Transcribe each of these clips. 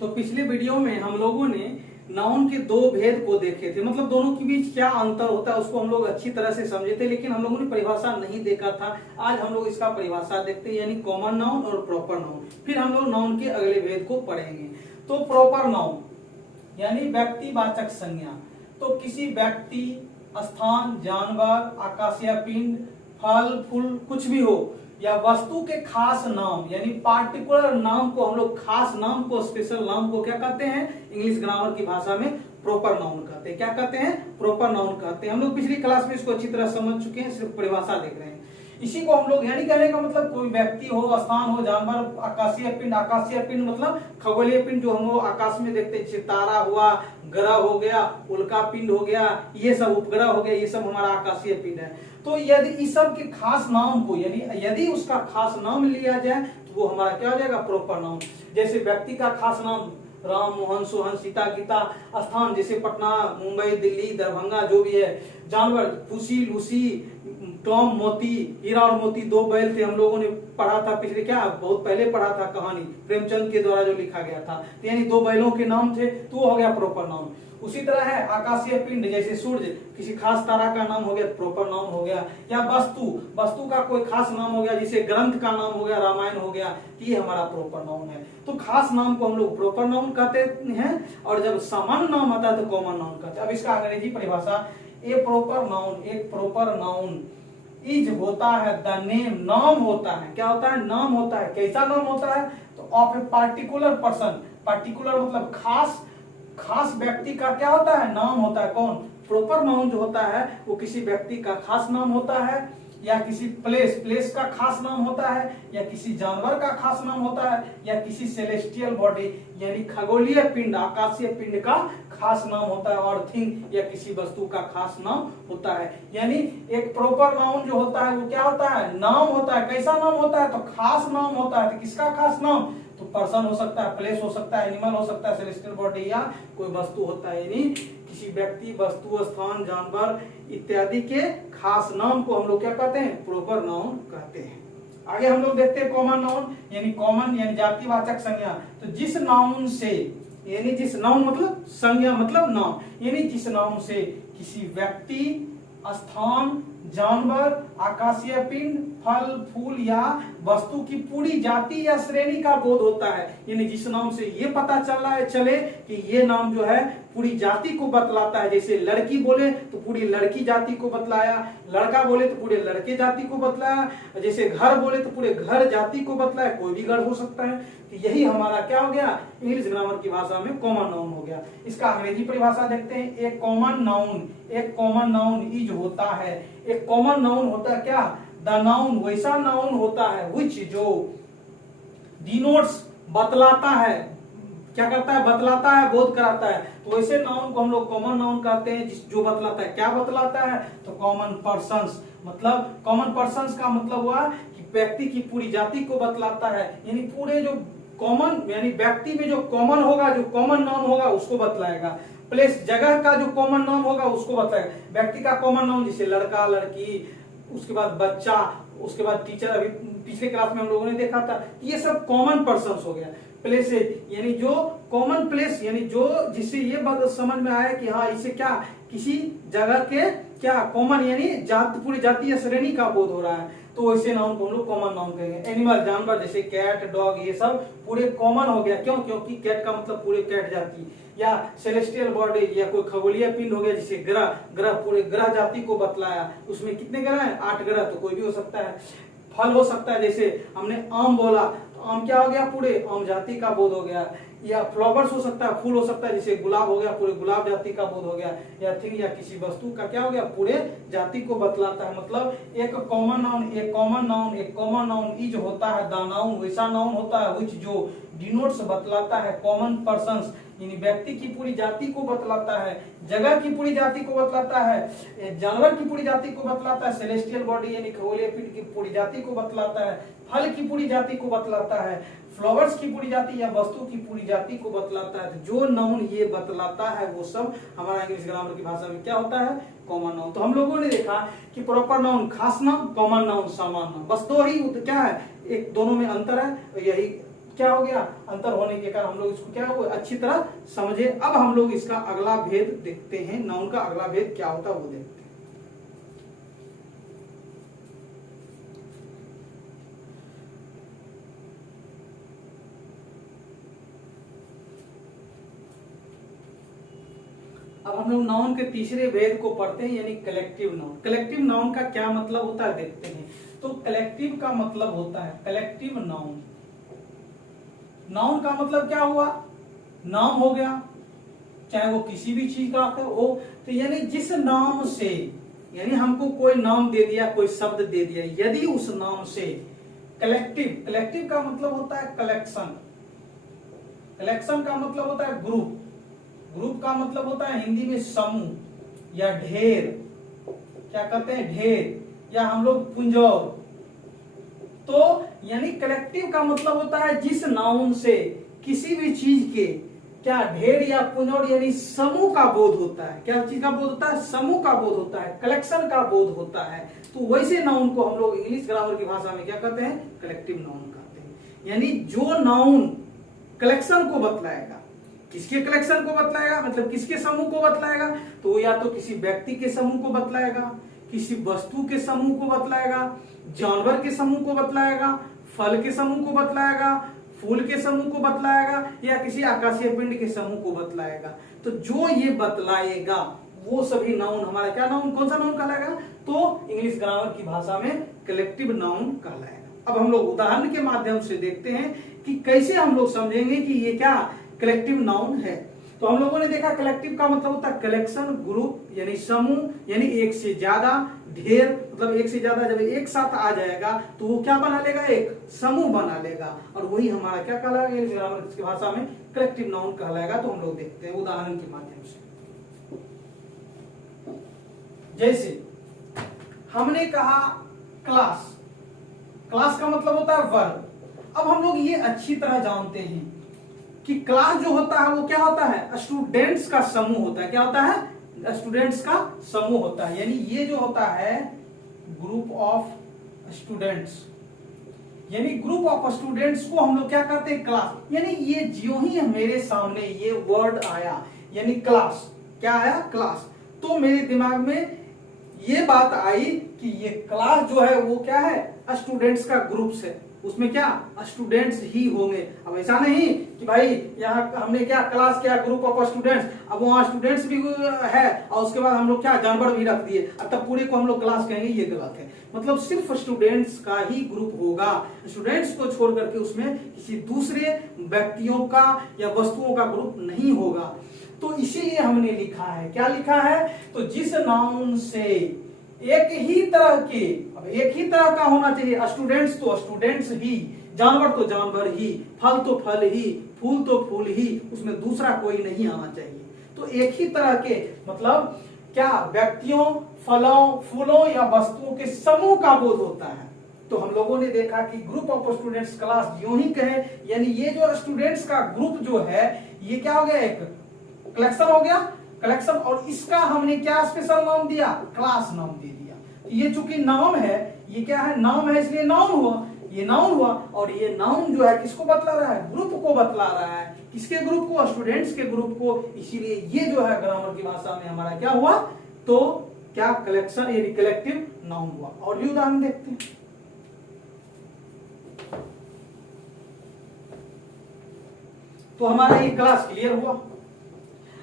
तो पिछले वीडियो में हम लोगों ने नाउन के दो भेद को देखे थे, मतलब दोनों के बीच क्या अंतर होता है उसको हम लोग अच्छी तरह से समझे थे, लेकिन हम लोगों ने परिभाषा नहीं देखा था। आज हम लोग इसका परिभाषा देखते हैं, यानी कॉमन नाउन और प्रॉपर नाउन। फिर हम लोग नाउन के अगले भेद को पढ़ेंगे। तो प्रॉपर नाउन यानी व्यक्तिवाचक संज्ञा, तो किसी व्यक्ति, स्थान, जानवर, आकाशीय पिंड, फल, फूल कुछ भी हो या वस्तु के खास नाम, यानी पार्टिकुलर नाम को हम लोग, खास नाम को, स्पेशल नाम को क्या कहते हैं? इंग्लिश ग्रामर की भाषा में प्रॉपर नाउन कहते हैं। क्या कहते हैं? प्रॉपर नाउन कहते हैं। हम लोग पिछली क्लास में इसको अच्छी तरह समझ चुके हैं, सिर्फ परिभाषा देख रहे हैं। इसी को हम लोग, यानी कहने का मतलब कोई व्यक्ति हो, स्थान हो, जानवर, आकाशीय पिंड। आकाशीय पिंड मतलब खगोलीय पिंड जो हम लोग आकाश में देखते हैं, जैसे तारा हुआ, ग्रह हो गया, उल्का पिंड हो गया, ये सब उपग्रह हो गया, ये सब हमारा आकाशीय पिंड है। तो यदि इस सब के खास नाम को, यानी यदि उसका खास नाम लिया जाए तो वो हमारा क्या हो जाएगा? Proper noun. जैसे व्यक्ति का खास नाम राम, मोहन, सोहन, सीता, गीता। स्थान जैसे पटना, मुंबई, दिल्ली, दरभंगा, जो भी है। जानवर फूसी, लूसी, टॉम, मोती। हीरा और मोती दो बैल थे, हम लोगों ने पढ़ा था पिछले, क्या बहुत पहले पढ़ा था, कहानी प्रेमचंद के द्वारा जो लिखा गया था। तो यानी दो बैलों के नाम थे, तो वो हो गया प्रॉपर नाउन। उसी तरह है आकाशीय पिंड, जैसे सूर्य, किसी खास तारा का नाम हो गया, प्रॉपर नाउन हो गया। या वस्तु, वस्तु का कोई खास नाम हो गया, जैसे ग्रंथ का नाम हो गया, रामायण हो गया, ये हमारा प्रॉपर नाउन है। तो खास नाम को हम लोग प्रॉपर नाउन कहते हैं, और जब सामान्य नाम आता है तो कॉमन नाउन कहते हैं। अब इसका अंग्रेजी परिभाषा, ए प्रॉपर नाउन, एक प्रॉपर नाउन इज होता है द नेम, नाम होता है। क्या होता है? नाम होता है। कैसा नाम होता है? तो of a particular person. Particular मतलब खास, खास व्यक्ति का क्या होता है? नाम होता है। कौन? प्रॉपर नाउन जो होता है वो किसी व्यक्ति का खास नाम होता है, या किसी प्लेस, प्लेस का खास नाम होता है, या किसी जानवर का खास नाम होता है, या किसी सेलेस्टियल बॉडी यानी खगोलीय पिंड, आकाशीय पिंड का खास नाम होता है, और थिंग या किसी वस्तु का खास नाम होता है। यानी एक प्रॉपर नाउन जो होता है वो क्या होता है? नाम होता है। कैसा नाम होता है? तो खास नाम होता है। तो किसका खास नाम? तो पर्सन हो सकता है, प्लेस हो सकता है, एनिमल हो सकता है, सेलेस्टियल बॉडी, या कोई वस्तु होता है। यानी किसी व्यक्ति, वस्तु, स्थान, जानवर इत्यादि के खास नाम को हम लोग क्या कहते हैं? प्रॉपर नाउन कहते हैं। आगे हम लोग देखते हैं कॉमन नाउन, यानी कॉमन यानी जातिवाचक संज्ञा। तो जिस नाउन से, यानी जिस नाउन मतलब संज्ञा मतलब नाम, यानी जिस नाउन से किसी व्यक्ति, स्थान, जानवर, आकाशीय पिंड, फल, फूल या वस्तु की पूरी जाति या श्रेणी का बोध होता है। यानी जिस नाम से ये पता चल रहा है चले कि ये नाम जो है पूरी जाति को बतलाता है। जैसे लड़की बोले तो पूरी लड़की जाति को बतलाया, लड़का बोले तो पूरे लड़के जाति को बतलाया, जैसे घर बोले तो पूरे घर जाति को बतलाया, कोई भी घर हो सकता है। तो यही हमारा क्या हो गया? इंग्लिश ग्रामर की भाषा में कॉमन नाउन हो गया। इसका अंग्रेजी परिभाषा देखते हैं। एक कॉमन नाउन, एक कॉमन नाउन इज होता है, एक कॉमन नाउन होता है क्या? द नाउन, वैसा नाउन होता है विच, जो डिनोट्स बतलाता है, क्या करता है? बतलाता है, बोध कराता है। तो वैसे नाउन को हम लोग कॉमन नाउन कहते हैं, जो बतलाता है। क्या बतलाता है? तो कॉमन पर्सन्स, मतलब कॉमन पर्सन्स का मतलब हुआ कि व्यक्ति की पूरी जाति को बतलाता है। यानी पूरे जो कॉमन, यानी व्यक्ति में जो कॉमन होगा, जो कॉमन नाम होगा उसको बतलाएगा। प्लेस, जगह का जो कॉमन नाम होगा उसको बताएगा। व्यक्ति का कॉमन नाम जैसे लड़का, लड़की, उसके बाद बच्चा, उसके बाद टीचर, अभी पिछले क्लास में हम लोगों ने देखा था, ये सब कॉमन पर्सन्स हो गया। प्लेसेज यानी जो कॉमन प्लेस, यानी जो जिससे ये बात समझ में आया कि हाँ इसे क्या, किसी जगह के क्या कॉमन, यानी जाति, पूरी जाति या श्रेणी का बोध हो रहा है, तो वैसे नाउन को हम लोग कॉमन नाउन कहेंगे। एनिमल, जानवर जैसे कैट, डॉग, ये सब पूरे कॉमन हो गया। क्यों? क्योंकि कैट का मतलब पूरे कैट जाति, या सेलेस्टियल बॉडी या कोई खगोलीय पिंड हो गया, जैसे ग्रह, ग्रह पूरे ग्रह जाति को बतलाया। उसमें कितने ग्रह हैं? 8 ग्रह, तो कोई भी हो सकता है। फल हो सकता है, जैसे हमने आम बोला तो आम क्या हो गया? पूरे आम जाति का बोध हो गया। या फ्लावर्स हो सकता है, फूल हो सकता है, जैसे गुलाब हो गया, पूरे गुलाब जाति का बोध हो गया। या थिंग या किसी वस्तु का क्या हो गया? पूरे जाति को बतलाता है। मतलब एक कॉमन नाउन, एक कॉमन नाउन, एक कॉमन नाउन इज होता है द नाउन, वैसा नाउन होता है विच, जो डिनोट्स बतलाता है कॉमन पर्सन्स, यानी व्यक्ति की पूरी जाति को बतलाता है, जगह की पूरी जाति को बतलाता है, जानवर की पूरी जाति को बतलाता है, सेलेस्टियल बॉडी यानी खगोलीय पिंड की पूरी जाति को बतलाता है, फल की पूरी जाति को बतलाता है, फ्लावर्स की पूरी जाति या वस्तु की पूरी जाति को बतलाता है। जो नाउन ये बतलाता है वो सब हमारा इंग्लिश ग्रामर की भाषा में क्या होता है? Common noun. तो हम लोगों ने देखा कि प्रॉपर नाउन खास नाम, कॉमन नाउन सामान्य नाम, बस दो ही क्या है, एक दोनों में अंतर है, यही क्या हो गया, अंतर होने के कारण हम लोग इसको क्या हो अच्छी तरह समझे। अब हम लोग इसका अगला भेद देखते हैं, नाउन का अगला भेद क्या होता है वो देखते हैं। अब हम लोग नाउन के तीसरे भेद को पढ़ते हैं, यानी कलेक्टिव नाउन। कलेक्टिव नाउन का क्या मतलब होता है देखते हैं। तो कलेक्टिव का मतलब होता है, कलेक्टिव नाउन, नाउन का मतलब क्या हुआ, नाम हो गया, चाहे वो किसी भी चीज का हो, तो यानी जिस नाम से, यानी हमको कोई नाम दे दिया, कोई शब्द दे दिया, यदि उस नाम से कलेक्टिव, कलेक्टिव का मतलब होता है कलेक्शन, कलेक्शन का मतलब होता है ग्रुप, ग्रुप का मतलब होता है हिंदी में समूह या ढेर, क्या कहते हैं ढेर, या हम लोग पुंजौर। तो यानी कलेक्टिव का मतलब होता है जिस नाउन से किसी भी चीज के क्या ढेर या पुंजौर यानी समूह का बोध होता है। क्या चीज का बोध होता है, समूह का बोध होता है, कलेक्शन का बोध होता है। तो वैसे नाउन को हम लोग इंग्लिश ग्रामर की भाषा में क्या कहते हैं, कलेक्टिव नाउन कहते हैं। यानी जो नाउन कलेक्शन को बतलाएगा, किसके कलेक्शन को बतलाएगा, मतलब किसके समूह को बतलाएगा, तो या तो किसी व्यक्ति के समूह को बतलाएगा, किसी वस्तु के समूह को बतलाएगा, जानवर के समूह को बतलाएगा, फल के समूह को बतलाएगा, फूल के समूह को बतलाएगा, या किसी आकाशीय पिंड के समूह को बतलाएगा। तो जो ये बतलाएगा वो सभी नाउन हमारा क्या नाउन, कौन सा नाउन कहलाएगा, तो इंग्लिश ग्रामर की भाषा में कलेक्टिव नाउन कहलाएगा। अब हम लोग उदाहरण के माध्यम से देखते हैं कि कैसे हम लोग समझेंगे कि ये क्या कलेक्टिव नाउन है। तो हम लोगों ने देखा कलेक्टिव का मतलब होता है कलेक्शन, ग्रुप यानी समूह, यानी एक से ज्यादा, ढेर मतलब एक से ज्यादा जब एक साथ आ जाएगा तो वो क्या बना लेगा, एक समूह बना लेगा, और वही हमारा क्या कहलाएगा इंग्लिश ग्रामर की भाषा में कलेक्टिव नाउन कहलाएगा। तो हम लोग देखते हैं उदाहरण के माध्यम से। जैसे हमने कहा क्लास, क्लास का मतलब होता है वर्ग। अब हम लोग ये अच्छी तरह जानते हैं कि क्लास जो होता है वो क्या होता है, स्टूडेंट्स का समूह होता है। क्या होता है, स्टूडेंट्स का समूह होता है। यानी ये जो होता है ग्रुप ऑफ स्टूडेंट्स, यानी ग्रुप ऑफ स्टूडेंट्स को हम लोग क्या कहते हैं, क्लास। यानी ये ज्यों ही मेरे सामने ये वर्ड आया यानी क्लास, क्या आया, क्लास, तो मेरे दिमाग में ये बात आई कि ये क्लास जो है वो क्या है, स्टूडेंट्स का ग्रुप है, उसमें क्या स्टूडेंट्स ही होंगे। अब ऐसा नहीं कि भाई यहाँ हमने क्या क्लास क्या ग्रुप ऑफ स्टूडेंट्स, अब वहाँ स्टूडेंट्स भी है और उसके बाद हम लोग क्या जानवर भी रख दिए, अब तब पूरे को हम लोग क्लास कहेंगे, ये गलत है। मतलब सिर्फ स्टूडेंट्स का ही ग्रुप होगा, स्टूडेंट्स को छोड़ करके उसमें किसी दूसरे व्यक्तियों का या वस्तुओं का ग्रुप नहीं होगा। तो इसीलिए हमने लिखा है, क्या लिखा है, तो जिस नाउन से एक ही तरह के, अब एक ही तरह का होना चाहिए, स्टूडेंट्स तो स्टूडेंट्स ही, जानवर तो जानवर ही, फल तो फल ही, फूल तो फूल ही, उसमें दूसरा कोई नहीं आना चाहिए। तो एक ही तरह के मतलब क्या व्यक्तियों, फलों, फूलों या वस्तुओं के समूह का बोध होता है। तो हम लोगों ने देखा कि ग्रुप ऑफ स्टूडेंट्स क्लास यूं ही कहे, यानी ये जो स्टूडेंट्स का ग्रुप जो है ये क्या हो गया, एक कलेक्शन हो गया, कलेक्शन, और इसका हमने क्या स्पेशल नाम दिया, क्लास नाम दे दिया। ये चूंकि नाम है, ये क्या है, नाम है, इसलिए नाउन हुआ, ये नाउन हुआ, और ये नाउन जो है किसको बतला रहा है, ग्रुप को बतला रहा है। किसके ग्रुप को, स्टूडेंट्स के ग्रुप को। इसीलिए ये जो है ग्रामर की भाषा में हमारा क्या हुआ, तो क्या कलेक्शन यानी कलेक्टिव नाउन हुआ। और भी उदाहरण देखते हैं। तो हमारा ये क्लास क्लियर हुआ।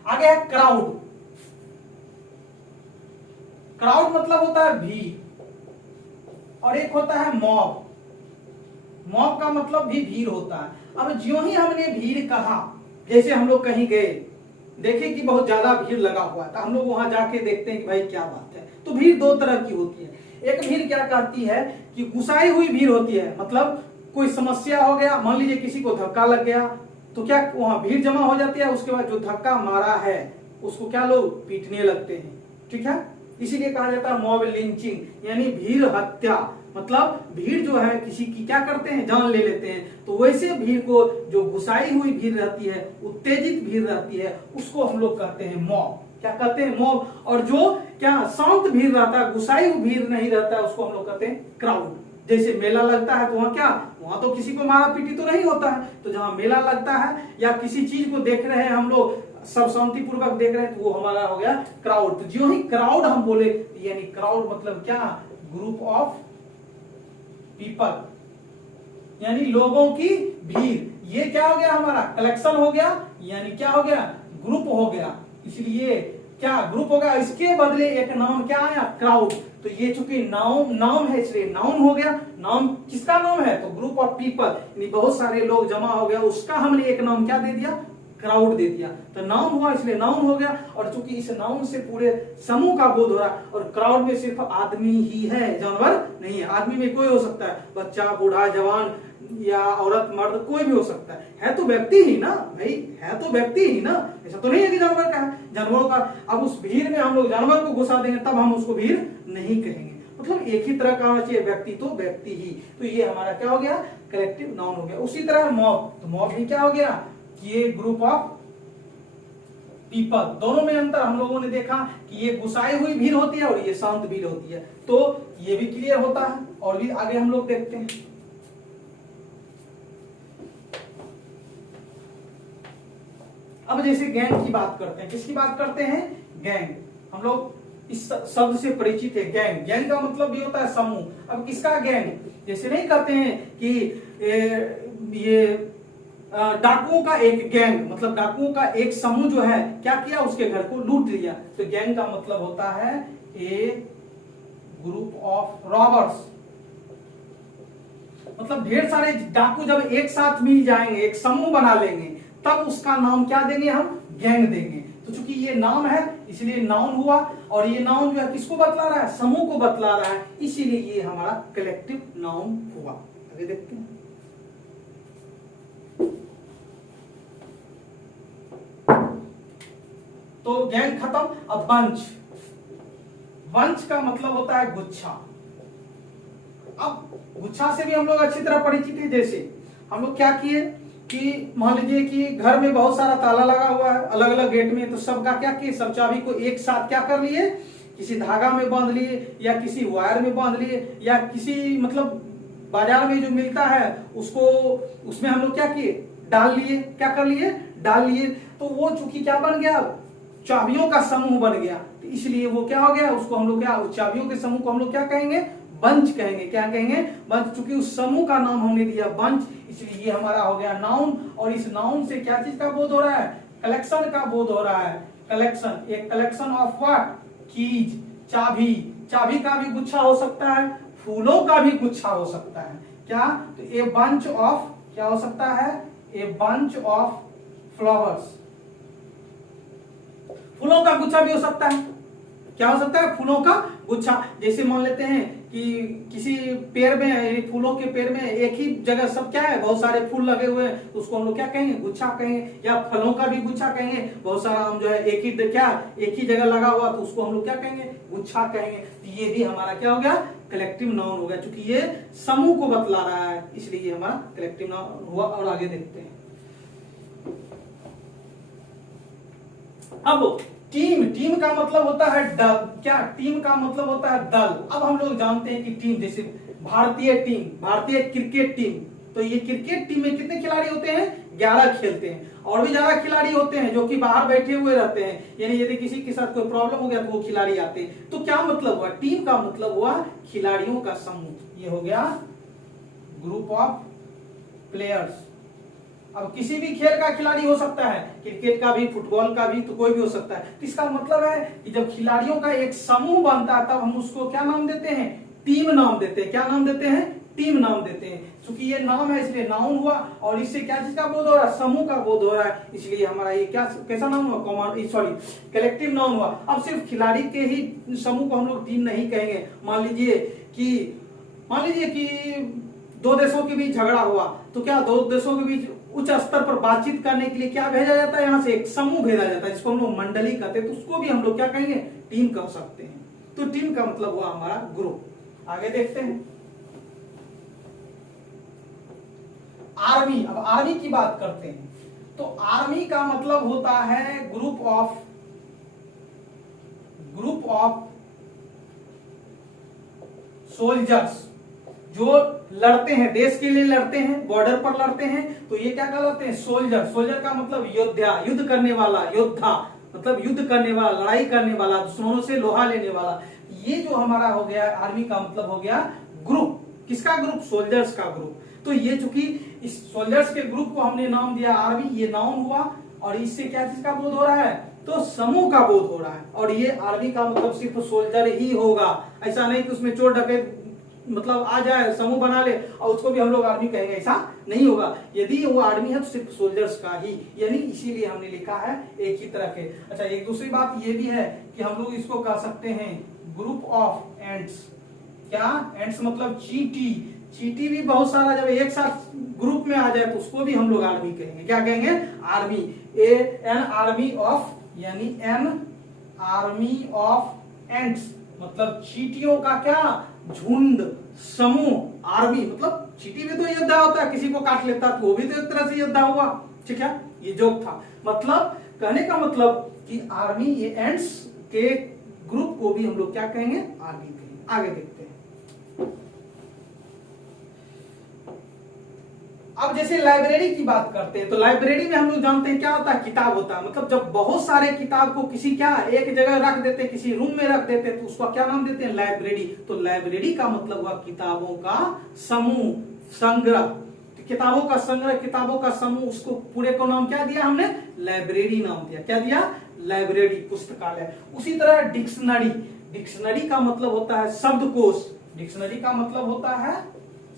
आगे है क्राउड। क्राउड मतलब होता है भीड़, और एक होता है मॉब। मॉब का मतलब भी भीड़ होता है। अब ज्यों ही हमने भीड़ कहा, जैसे हम लोग कहीं गए, देखे कि बहुत ज्यादा भीड़ लगा हुआ है, तो हम लोग वहां जाके देखते हैं कि भाई क्या बात है। तो भीड़ दो तरह की होती है। एक भीड़ क्या कहती है कि गुसाई हुई भीड़ होती है, मतलब कोई समस्या हो गया, मान लीजिए किसी को धक्का लग गया, तो क्या वहां भीड़ जमा हो जाती है, उसके बाद जो धक्का मारा है उसको क्या लोग पीटने लगते हैं, ठीक है। इसीलिए कहा जाता है मॉब लिंचिंग, यानी भीड़ हत्या। मतलब भीड़ जो है किसी की क्या करते हैं, जान ले लेते हैं। तो वैसे भीड़ को, जो घुसाई हुई भीड़ रहती है, उत्तेजित भीड़ रहती है, उसको हम लोग कहते हैं मॉब। क्या कहते हैं, मॉब। और जो क्या शांत भीड़ रहता है, घुसाई हुई भीड़ नहीं रहता है, उसको हम लोग कहते हैं क्राउड। जैसे मेला लगता है तो वहां क्या, वहां तो किसी को मारा पीटी तो नहीं होता है, तो जहां मेला लगता है या किसी चीज को देख रहे हैं हम लोग सब शांति पूर्वक देख रहे हैं तो वो हमारा हो गया क्राउड। तो जो ही क्राउड हम बोले यानी क्राउड मतलब क्या, ग्रुप ऑफ पीपल यानी लोगों की भीड़। ये क्या हो गया हमारा कलेक्शन हो गया यानी क्या हो गया, ग्रुप हो गया, इसलिए क्या ग्रुप हो गया। इसके बदले एक नाम क्या आया, क्राउड। तो ये चूंकि नाम है इसलिए नाउन हो गया। नाम किसका नाम है, तो ग्रुप ऑफ पीपल यानी बहुत सारे लोग जमा हो गया, उसका हमने एक नाम क्या दे दिया, क्राउड दे दिया। तो नाउन हुआ इसलिए नाउन हो गया। और चूंकि इस नाउन से पूरे समूह का बोध हो रहा है, और क्राउड में सिर्फ आदमी ही है, जानवर नहीं है। आदमी में कोई हो सकता है, बच्चा, बूढ़ा, जवान या औरत, मर्द, कोई भी हो सकता है तो व्यक्ति ही ना भाई, है तो व्यक्ति ही ना, ऐसा तो नहीं है कि जानवर का है। जानवरों का अब उस भीड़ में हम लोग जानवर को घुसा देंगे तब हम उसको भीड़ नहीं कहेंगे, मतलब एक ही तरह का होना चाहिए, व्यक्ति तो व्यक्ति ही। तो ये हमारा क्या हो गया, कलेक्टिव नाउन हो गया। उसी तरह मॉब, तो मॉब भी क्या हो गया, ये ग्रुप ऑफ पीपल। दोनों में अंतर हम लोगों ने देखा कि ये गुस्साई हुई भीड़ होती है और ये शांत भीड़ होती है, तो ये भी क्लियर होता है। और भी आगे हम लोग देखते हैं। अब जैसे गैंग की बात करते हैं, किसकी बात करते हैं, गैंग। हम लोग इस शब्द से परिचित है, गैंग। गैंग का मतलब भी होता है समूह। अब किसका गैंग, जैसे नहीं कहते हैं कि ये डाकुओं का एक गैंग, मतलब डाकुओं का एक समूह जो है क्या किया, उसके घर को लूट लिया। तो गैंग का मतलब होता है ए ग्रुप ऑफ रॉबर्स, मतलब ढेर सारे डाकू जब एक साथ मिल जाएंगे, एक समूह बना लेंगे, तब उसका नाम क्या देंगे, हम गैंग देंगे। तो चूंकि ये नाम है इसलिए नाउन हुआ, और ये नाउन जो है किसको बतला रहा है, समूह को बतला रहा है, इसीलिए ये हमारा कलेक्टिव नाउन हुआ। आगे देखते हैं। तो गैंग खत्म। अब बंच, बंच का मतलब होता है गुच्छा। अब गुच्छा से भी हम लोग अच्छी तरह परिचित है। जैसे हम लोग क्या किए कि मान लीजिए कि घर में बहुत सारा ताला लगा हुआ है अलग अलग गेट में, तो सबका क्या किए, सब चाबी को एक साथ क्या कर लिए, किसी धागा में बांध लिए या किसी वायर में बांध लिए या किसी मतलब बाजार में जो मिलता है उसको, उसमें हम लोग क्या किए, डाल लिए, क्या कर लिए, डाल लिए। तो वो चूंकि क्या बन गया, चाबियों का समूह बन गया, तो इसलिए वो क्या हो गया, उसको हम लोग क्या, चाबियों के समूह को हम लोग क्या कहेंगे, बंच कहेंगे। क्या कहेंगे, बंच। चूंकि उस समूह का नाम हमने दिया बंच, इसलिए ये हमारा हो गया नाउन। और इस नाउन से क्या चीज का बोध हो रहा है, कलेक्शन का बोध हो रहा है। कलेक्शन, एक कलेक्शन ऑफ व्हाट, कीज, चाबी। चाबी का भी गुच्छा हो सकता है, फूलों का भी गुच्छा हो सकता है। क्या, तो ए बंच ऑफ, क्या हो सकता है, ए बंच ऑफ फ्लावर्स। फूलों का गुच्छा भी हो सकता है। क्या हो सकता है, फूलों का गुच्छा। जैसे मान लेते हैं कि किसी पेड़ में, फूलों के पेड़ में एक ही जगह सब क्या है, बहुत सारे फूल लगे हुए हैं, तो उसको हम लोग क्या कहेंगे, गुच्छा कहेंगे। या फलों का भी गुच्छा कहेंगे, बहुत सारा आम जो है एक ही क्या, एक ही जगह लगा हुआ, तो उसको हम लोग क्या कहेंगे, गुच्छा कहेंगे। तो ये भी हमारा क्या हो गया, कलेक्टिव नाउन हो गया। चूंकि ये समूह को बतला रहा है इसलिए ये हमारा कलेक्टिव नाउन हुआ। और आगे देखते हैं। अब टीम, टीम का मतलब होता है दल। क्या, टीम का मतलब होता है दल। अब हम लोग जानते हैं कि टीम, जैसे भारतीय टीम, भारतीय क्रिकेट टीम, तो ये क्रिकेट टीम में कितने खिलाड़ी होते हैं, 11 खेलते हैं। और भी ज्यादा खिलाड़ी होते हैं जो कि बाहर बैठे हुए रहते हैं, यानी यदि किसी के साथ कोई प्रॉब्लम हो गया तो वो खिलाड़ी आते हैं। तो क्या मतलब हुआ, टीम का मतलब हुआ खिलाड़ियों का समूह। ये हो गया ग्रुप ऑफ प्लेयर्स। अब किसी भी खेल का खिलाड़ी हो सकता है, क्रिकेट का भी, फुटबॉल का भी, तो कोई भी हो सकता है। तो इसका मतलब है कि जब खिलाड़ियों का एक समूह बनता है तब हम उसको क्या नाम देते हैं, टीम नाम देते हैं। क्या नाम देते हैं, टीम नाम देते हैं। क्योंकि ये नाम है इसलिए नाउन हुआ, और इससे क्या चीज का बोध हो रहा है, समूह का बोध हो रहा है, इसलिए हमारा ये क्या, कैसा नाउन हुआ, कॉमन, सॉरी कलेक्टिव नाउन हुआ। अब सिर्फ खिलाड़ी के ही समूह को हम लोग टीम नहीं कहेंगे। मान लीजिए कि दो देशों के बीच झगड़ा हुआ, तो क्या दो देशों के बीच उच्च स्तर पर बातचीत करने के लिए क्या भेजा जाता है, यहाँ से एक समूह भेजा जाता है जिसको हम लोग मंडली कहते हैं, तो उसको भी हम लोग क्या कहेंगे, टीम कह सकते हैं। तो टीम का मतलब हुआ हमारा ग्रुप। आगे देखते हैं। आर्मी, अब आर्मी की बात करते हैं। तो आर्मी का मतलब होता है ग्रुप ऑफ सोल्जर्स, जो लड़ते हैं, देश के लिए लड़ते हैं, बॉर्डर पर लड़ते हैं, तो ये क्या कहलाते हैं? सोल्जर। सोल्जर का मतलब योद्धा, युद्ध करने वाला, योद्धा मतलब युद्ध करने वाला, लड़ाई करने वाला, दुश्मनों से लोहा लेने वाला। ये जो हमारा हो गया आर्मी का मतलब हो गया ग्रुप। किसका ग्रुप? सोल्जर्स का ग्रुप। तो ये चूंकि इस सोल्जर्स के ग्रुप को हमने नाम दिया आर्मी, ये नाउन हुआ, और इससे क्या चीज का बोध हो रहा है? तो समूह का बोध हो रहा है। और ये आर्मी का मतलब सिर्फ सोल्जर ही होगा, ऐसा नहीं कि उसमें चोर डकैत मतलब आ जाए, समूह बना ले और उसको भी हम लोग आर्मी कहेंगे, ऐसा नहीं होगा। यदि वो आर्मी है तो सिर्फ सोल्जर्स का ही, यानी इसीलिए हमने लिखा है एक ही तरह के। अच्छा, एक दूसरी बात ये भी है कि हम लोग इसको कह सकते हैं ग्रुप ऑफ एंट्स। क्या? एंट्स मतलब चींटी। चींटी भी बहुत सारा जब एक साथ ग्रुप में आ जाए तो उसको भी हम लोग आर्मी कहेंगे। क्या कहेंगे? आर्मी। एन आर्मी ऑफ, यानी एन आर्मी ऑफ एंट्स मतलब चींटियों का क्या? झुंड, समूह। आर्मी मतलब चींटी भी तो योद्धा होता है, किसी को काट लेता तो वो भी तो एक तरह से योद्धा हुआ। ठीक है, ये जोक था। मतलब कहने का मतलब कि आर्मी, ये एंट्स के ग्रुप को भी हम लोग क्या कहेंगे? आर्मी कहेंगे। आगे देखते हैं। अब जैसे लाइब्रेरी की बात करते हैं, तो लाइब्रेरी में हम लोग जानते हैं क्या होता है? किताब होता है। मतलब जब बहुत सारे किताब को किसी क्या एक जगह रख देते हैं, किसी रूम में रख देते हैं, तो उसका क्या नाम देते हैं? लाइब्रेरी। तो लाइब्रेरी का मतलब हुआ किताबों का समूह, संग्रह। किताबों का संग्रह, किताबों का समूह, उसको पूरे को नाम क्या दिया हमने? लाइब्रेरी नाम दिया। क्या दिया? लाइब्रेरी, पुस्तकालय। उसी तरह डिक्शनरी। डिक्शनरी का मतलब होता है शब्दकोश। डिक्शनरी का मतलब होता है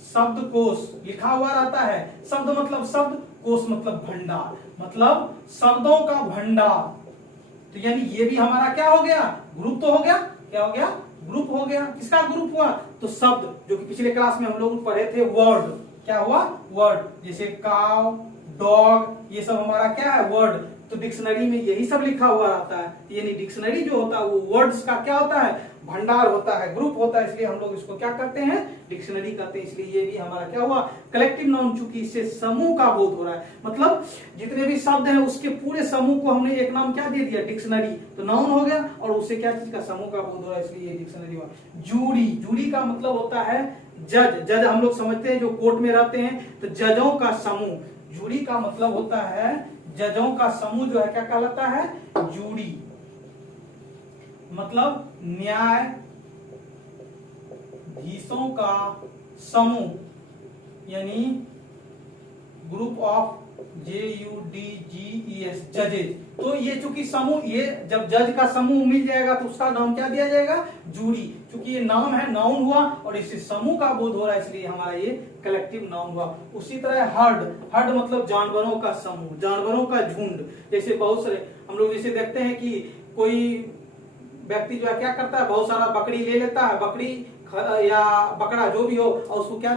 शब्दकोश, लिखा हुआ रहता है। शब्द मतलब शब्द, कोश मतलब भंडार, मतलब शब्दों का भंडार। तो यानी ये भी हमारा क्या हो गया? ग्रुप तो हो गया। क्या हो गया? ग्रुप हो गया। किसका ग्रुप हुआ? तो शब्द, जो कि पिछले क्लास में हम लोग पढ़े थे, वर्ड। क्या हुआ? वर्ड। जैसे काउ, डॉग, ये सब हमारा क्या है? वर्ड। तो डिक्शनरी में यही सब लिखा हुआ रहता है। यानी डिक्शनरी जो होता है वो वर्ड्स का क्या होता है? भंडार होता है, ग्रुप होता है। इसलिए हम लोग इसको क्या करते हैं? डिक्शनरी कहते हैं। इसलिए ये भी हमारा क्या हुआ? कलेक्टिव नाउन, चूंकि इससे समूह का बोध हो रहा है। मतलब जितने भी शब्द हैं उसके पूरे समूह को हमने एक नाम क्या दे दिया? डिक्शनरी। तो नाउन हो गया और उससे क्या चीज का? समूह का बोध हो रहा है, इसलिए ये डिक्शनरी हुआ। जूरी। जूरी का मतलब होता है जज। जज हम लोग समझते हैं जो कोर्ट में रहते हैं, तो जजों का समूह। जूरी का मतलब होता है जजों का समूह, जो है क्या कहलाता है? जूरी। मतलब न्यायाधीशों का समूह, यानी ग्रुप ऑफ JUDGES, जजेज। तो ये चूंकि समूह, ये जब जज का समूह मिल जाएगा तो उसका नाम क्या दिया जाएगा? जूरी। चूंकि ये नाम है, नाउन हुआ और इससे समूह का बोध हो रहा है, इसलिए हमारा ये कलेक्टिव नाउन हुआ। उसी तरह हर्ड। हर्ड मतलब जानवरों का समूह, जानवरों का झुंड। जैसे बहुत सारे हम लोग जैसे देखते हैं कि कोई व्यक्ति जो है क्या करता है? बहुत सारा बकरी ले लेता है, बकरी या बकरा जो भी हो, और उसको क्या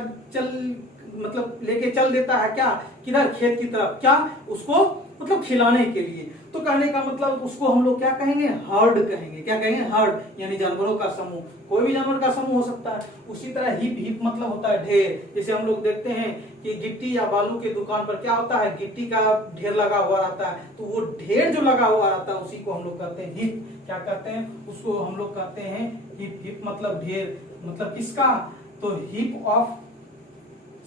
मतलब लेके चल देता है क्या? किधर? खेत की तरफ। क्या? उसको मतलब खिलाने के लिए। तो कहने का मतलब उसको हम लोग क्या कहेंगे? हर्ड कहेंगे। क्या कहेंगे? हर्ड, यानी जानवरों का समूह। कोई भी जानवर का समूह हो सकता है। उसी तरह हिप। हिप मतलब होता है ढेर। जैसे हम लोग देखते हैं कि गिट्टी या बालू की दुकान पर क्या होता है? गिट्टी का ढेर लगा हुआ रहता है, तो वो ढेर जो लगा हुआ रहता है उसी को हम लोग कहते हैं हिप। क्या कहते हैं? उसको हम लोग कहते हैं हिप। हिप मतलब ढेर। मतलब किसका? तो हिप ऑफ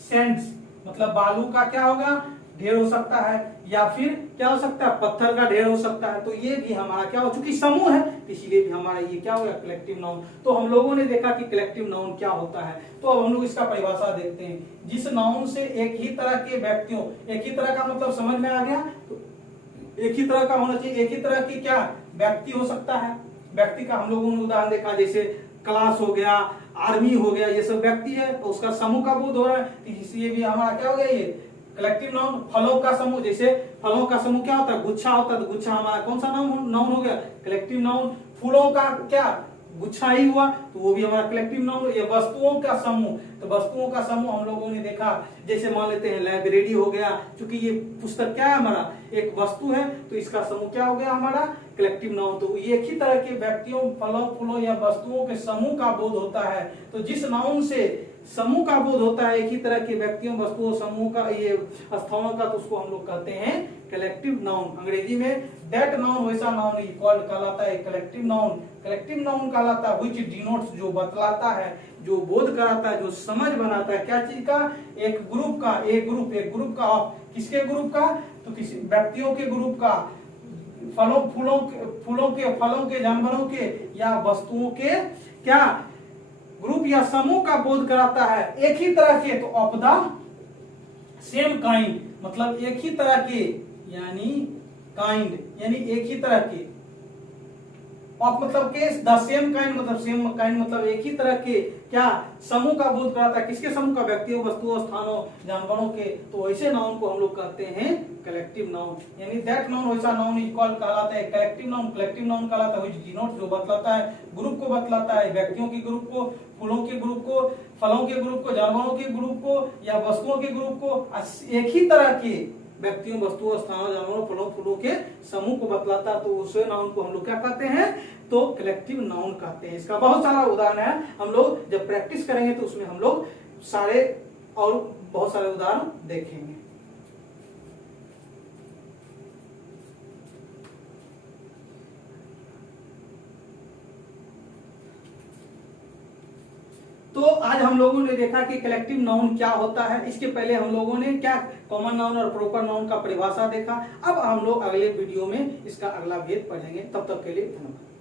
सैंड्स, मतलब बालू का क्या होगा? ढेर हो सकता है, या फिर क्या हो सकता है? पत्थर का ढेर हो सकता है। तो ये भी हमारा क्या हो, चूंकि समूह है इसीलिए भी हमारा ये क्या हो गया? Collective noun. तो हम लोगों ने देखा कि कलेक्टिव नाउन क्या होता है। तो अब हम लोग इसका परिभाषा देखते हैं। जिस नाउन से एक ही तरह के व्यक्तियों, एक ही तरह का मतलब समझ में आ गया? तो एक ही तरह का होना चाहिए। एक ही तरह की क्या व्यक्ति हो सकता है? व्यक्ति का हम लोगों ने उदाहरण देखा, जैसे क्लास हो गया, आर्मी हो गया, ये सब व्यक्ति है, तो उसका समूह का बोध हो रहा है, इसलिए भी हमारा क्या हो गया? ये कलेक्टिव नाउन। फलों का समूह, जैसे फलों का समूह क्या होता है? गुच्छा होता है, तो गुच्छा हमारा कौन सा नाउन हो गया? Collective noun. फूलों का क्या? गुच्छा ही हुआ, तो वो भी हमारा कलेक्टिव नाउन। ये वस्तुओं का समूह, तो वस्तुओं का समूह हम लोगों ने देखा, जैसे मान लेते हैं लाइब्रेरी हो गया, क्योंकि ये पुस्तक क्या है? हमारा एक वस्तु है, तो इसका समूह क्या हो गया? हमारा कलेक्टिव नाउन। तो एक ही तरह के व्यक्तियों, फलों, फूलों या वस्तुओं के समूह का बोध होता है। तो जिस नाउन से समूह का बोध होता है एक ही तरह के व्यक्तियों वस्तुओं समूह का ये स्थानों का, तो उसको हम लोग कहते हैं कलेक्टिव नाउन। अंग्रेजी में दैट नाउन वैसा नाउन इज कॉल्ड कहलाता है कलेक्टिव नाउन। कलेक्टिव नाउन कहलाता है व्हिच डिनोट्स जो बतलाता है, जो बोध कराता है, जो समझ बनाता है क्या चीज का, एक ग्रुप का, एक ग्रुप का, किसके ग्रुप का, तो किसी व्यक्तियों के ग्रुप का, फलों के जानवरों के या वस्तुओं के क्या ग्रुप या समूह का बोध कराता है एक ही तरह के, तो ऑफ द सेम काइंड मतलब एक ही तरह के, यानी काइंड यानी एक ही तरह के, ऑफ मतलब के, द सेम काइंड मतलब सेम काइंड मतलब एक ही तरह के क्या समूह का बोध कराता है, किसके समूह का, व्यक्तियों वस्तुओं स्थानों जानवरों के, तो ऐसे नाउन को हम लोग कहते हैं कलेक्टिव नाउन। यानी दैट नाउन वैसा नाउन इज कॉल्ड कहलाता है कलेक्टिव नाउन। कलेक्टिव नाउन कहलाता है व्हिच डिनोट्स जो बतलाता है, ग्रुप को बतलाता है, व्यक्तियों के ग्रुप को, फूलों के ग्रुप को, फलों के ग्रुप को, जानवरों के ग्रुप को या वस्तुओं के ग्रुप को, एक ही तरह के व्यक्तियों वस्तुओं स्थानों जानवरों फलों फूलों के समूह को बतलाता, तो उस नाउन को हम लोग क्या कहते हैं, तो कलेक्टिव नाउन कहते हैं। इसका बहुत सारा उदाहरण है, हम लोग जब प्रैक्टिस करेंगे तो उसमें हम लोग सारे और बहुत सारे उदाहरण देखेंगे। तो आज हम लोगों ने देखा कि कलेक्टिव नाउन क्या होता है। इसके पहले हम लोगों ने क्या कॉमन नाउन और प्रॉपर नाउन का परिभाषा देखा। अब हम लोग अगले वीडियो में इसका अगला भेद पढ़ेंगे। तब तक के लिए धन्यवाद।